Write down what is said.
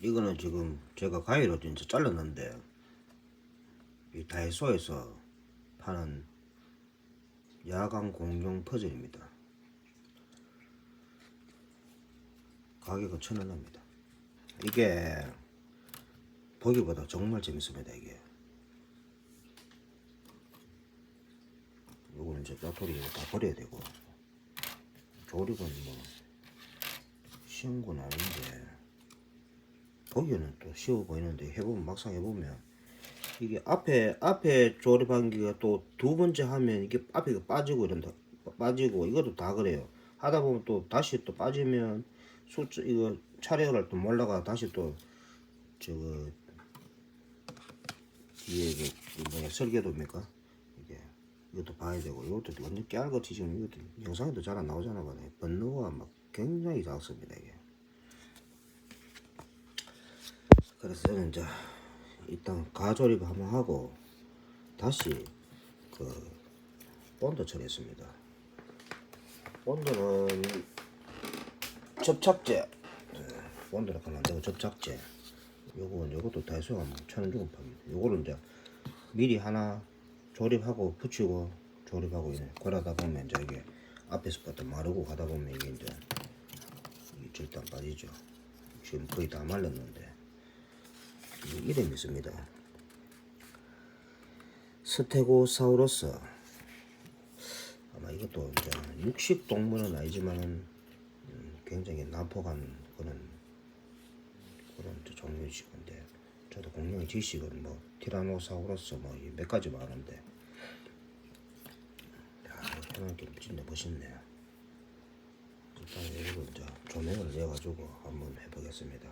이거는 지금 제가 가위로 진짜 잘랐는데 이 다이소에서 파는 야간 공룡 퍼즐입니다. 가격은 천 원입니다. 이게 보기보다 정말 재밌습니다. 이게 요거는 이제 이거 다 버려야 되고 조립은 뭐 쉬운 건 아닌데 보기에는 또 쉬워 보이는데 해보면 막상 해보면 이게 앞에 앞에 조립한 게가 또 두 번째 하면 이게 앞에 빠지고 이런다 빠지고 이것도 다 그래요. 하다 보면 또 다시 또 빠지면 숫자 이거 차례를 할때 몰라가 다시 또 저거 뒤에 이게 뭐야 설계도입니까? 이게 이것도 봐야 되고 이것도 완전 깨알같이 지금 이것도 영상에도 잘 안 나오잖아 봐요 번호가 막 굉장히 작습니다 이게 그래서 저는 이제 일단 가조립 한번 하고 다시 그 본드 처리했습니다. 본드는 접착제, 네, 본드는 가면 안 되고 접착제. 요거 요것도 다이소가 천원 주고 팝니다. 요거를 이제 미리 하나 조립하고 붙이고 조립하고 이제 그러다 보면 이제 이게 앞에서 부터 마르고 가다 보면 이게 이제 안 빠지죠. 지금 거의 다 말랐는데 이 이름이 있습니다. 스테고사우루스 아마 이것도 이제 육식 동물은 아니지만은 음, 굉장히 난폭한 그런 그런 이제 종류이시 건데 저도 공룡의 지식은 뭐 티라노사우루스 뭐몇 가지 많은데 야게 진짜 멋있네요. 일단 이거 이제 조명을 내가지고 한번 해보겠습니다.